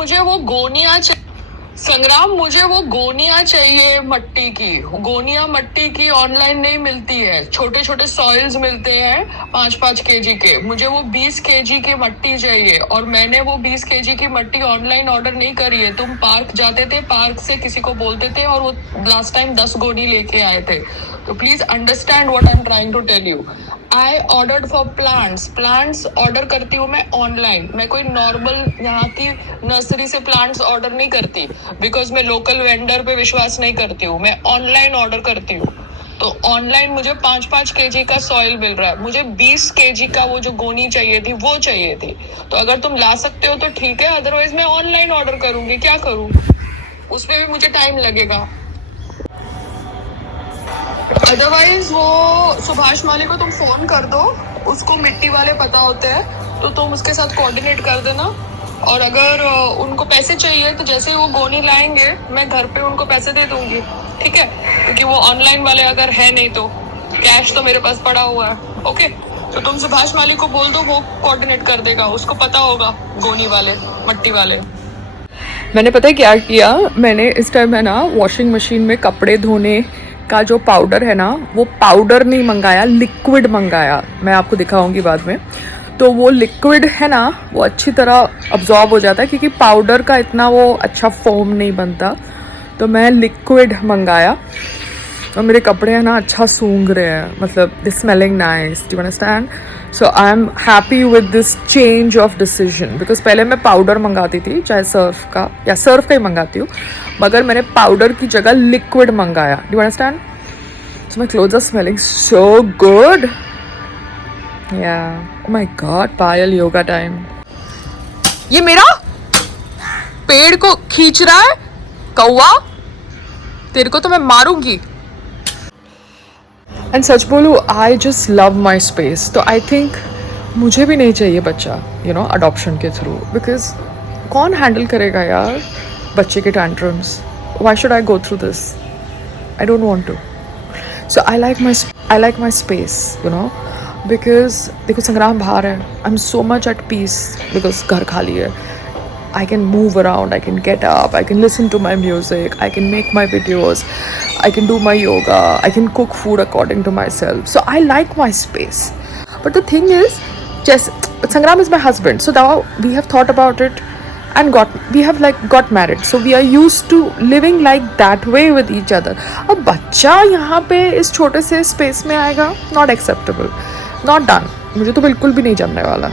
मुझे वो गोनिया संग्राम, मुझे वो गोनिया चाहिए मट्टी की। गोनिया मट्टी की ऑनलाइन नहीं मिलती है, छोटे छोटे सॉइल्स मिलते हैं 5-5 kg के। मुझे वो 20 kg की मट्टी चाहिए, और मैंने वो 20 kg की मट्टी ऑनलाइन ऑर्डर नहीं करी है। तुम पार्क जाते थे, पार्क से किसी को बोलते थे, और वो लास्ट टाइम 10 गोनी लेके आए थे। तो please understand what I am trying to tell you. I ordered for plants order करती हूँ मैं ऑनलाइन। मैं कोई नॉर्मल यहाँ की नर्सरी से प्लांट्स ऑर्डर नहीं करती, बिकॉज मैं लोकल वेंडर पे विश्वास नहीं करती हूँ। मैं ऑनलाइन ऑर्डर करती हूँ। तो ऑनलाइन मुझे 5-5 kg का सॉइल मिल रहा है। मुझे 20 kg का वो जो गोनी चाहिए थी वो चाहिए थी। तो अगर तुम ला सकते हो तो ठीक है, अदरवाइज मैं ऑनलाइन ऑर्डर करूंगी। क्या करूँ, उसमें भी मुझे टाइम लगेगा। अदरवाइज वो सुभाष माली को तुम फोन कर दो, उसको मिट्टी वाले पता होते हैं, तो तुम उसके साथ कोऑर्डिनेट कर देना। और अगर उनको पैसे चाहिए तो जैसे वो गोनी लाएंगे मैं घर पे उनको पैसे दे दूंगी, ठीक है? क्योंकि वो ऑनलाइन वाले अगर है नहीं तो कैश तो मेरे पास पड़ा हुआ है। ओके, तो तुम सुभाष माली को बोल दो, वो कोऑर्डिनेट कर देगा, उसको पता होगा गोनी वाले मट्टी वाले। मैंने पता है क्या किया, मैंने इस टाइम है ना वॉशिंग मशीन में कपड़े धोने का जो पाउडर है ना, वो पाउडर नहीं मंगाया, लिक्विड मंगाया। मैं आपको दिखाऊंगी बाद में। तो वो लिक्विड है ना, वो अच्छी तरह अब्जॉर्ब हो जाता है, क्योंकि पाउडर का इतना वो अच्छा फोम नहीं बनता। तो मैं लिक्विड मंगाया, और मेरे कपड़े हैं ना अच्छा सूंघ रहे हैं, मतलब they smelling nice, do you understand? So I am happy with this change of decision, because पहले मैं पाउडर मंगाती थी, चाहे सर्फ का या सर्फ का ही मंगाती हूँ, मगर मैंने पाउडर की जगह लिक्विड मंगाया। Do you understand? So my clothes are smelling so good. Yeah oh my god, Payal yoga time. ये मेरा पेड़ को खींच रहा है कौवा, तेरे को तो मैं मारूंगी। एंड सच बोलूँ, I just love my space. तो आई थिंक मुझे भी नहीं चाहिए बच्चा, यू नो, अडॉप्शन के थ्रू, बिकॉज कौन हैंडल करेगा यार बच्चे के tantrums? Why should I go through this? I don't want to. So I like my space, you know, because देखो संग्राम बाहर है, I am so much at peace because घर खाली है। I can move around, I can get up, I can listen to my music, I can make my videos, I can do my yoga, I can cook food according to myself. So I like my space. But the thing is, just Sangram is my husband, so now we have thought about it and we have got married. So we are used to living like that way with each other. अब बच्चा यहाँ पे इस छोटे से space में आएगा, not acceptable, not done. मुझे तो बिल्कुल भी नहीं जमने वाला।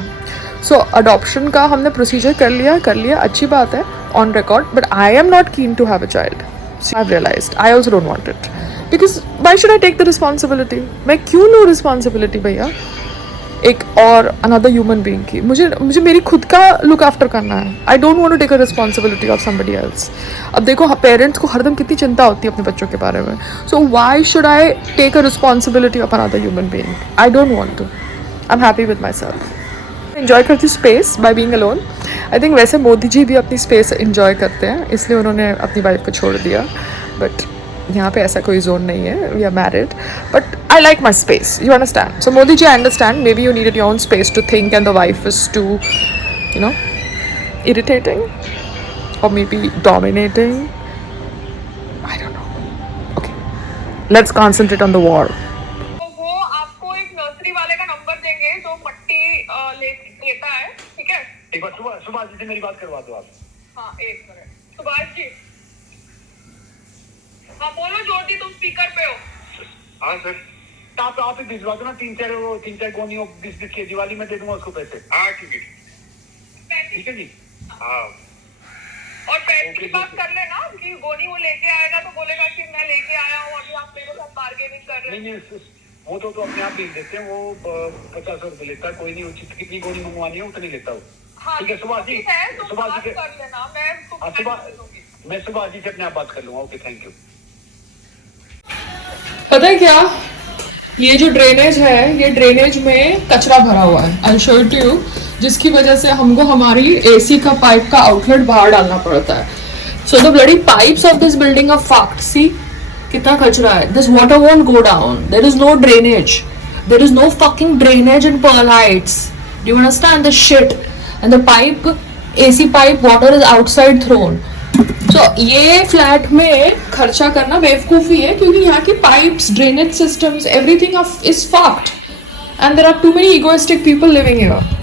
सो अडॉप्शन का हमने प्रोसीजर कर लिया, अच्छी बात है, on record. But I am not keen to have a child. I have realised I also don't want it, because why should I take the responsibility? मैं क्यों लूँ रिस्पॉन्सिबिलिटी भैया एक और अनदर ह्यूमन बीइंग की? मुझे मेरी खुद का लुक आफ्टर करना है। I don't want to take a responsibility of somebody else. अब देखो पेरेंट्स को हरदम कितनी चिंता होती है अपने बच्चों के बारे में। So why should I take a responsibility of another human being? I don't want to. I am happy with myself. Enjoy करती space by being alone. I think वैसे मोदी जी भी अपनी स्पेस इन्जॉय करते हैं, इसलिए उन्होंने अपनी वाइफ को छोड़ दिया। बट यहाँ पे ऐसा कोई जोन नहीं है, we are married, but I like my space, you understand? So Modi ji, I understand, maybe you needed your own space to think and the wife is too, you know, irritating और maybe dominating, I don't know. Okay, let's concentrate on the war. लेता है, ठीक है? एक बार सुभाष जी से मेरी बात करवा दो आप। हाँ, एक मिनट सुभाष जी। हाँ बोलो ज्योति, तुम स्पीकर पे हो। हाँ सर, आप ही भिजवा दो ना, 3-4 गोनी 20 kg वाली, मैं दे दूंगा उसको पैसे। हाँ ठीक है, ठीक है जी। हाँ, और पैसे की बात कर लेना कि गोनी वो लेके आएगा तो बोलेगा कि मैं लेके आया हूँ, अभी आप मेरे साथ बार्गेनिंग कर रहे हैं। नहीं, वो तो अपने आप भेज देते हैं, वो 50 रुपए लेता है, कोई नहीं, उचित कितनी गोनी मंगवानी है उतनी लेता हूँ। ठीक है सुभाष जी, सुभाष जी कर लेना, मैं सुभाष जी से अपने आप बात कर लूंगा। Okay, thank you. पता है क्या, ये जो ड्रेनेज है, ये ड्रेनेज में कचरा भरा हुआ है, I show it to you, जिसकी वजह से हमको हमारी एसी का पाइप का आउटलेट बाहर डालना पड़ता है। So the bloody pipes of this building are fucked. See कितना कचरा है। This water won't go down, there is no drainage, there is no fucking drainage in Pearl Heights. Do you understand the shit? And the pipe AC pipe water is outside thrown. तो ये flat में खर्चा करना बेवकूफ़ी है क्योंकि यहाँ की pipes, drainage systems, everything is fucked and there are too many egoistic people living here.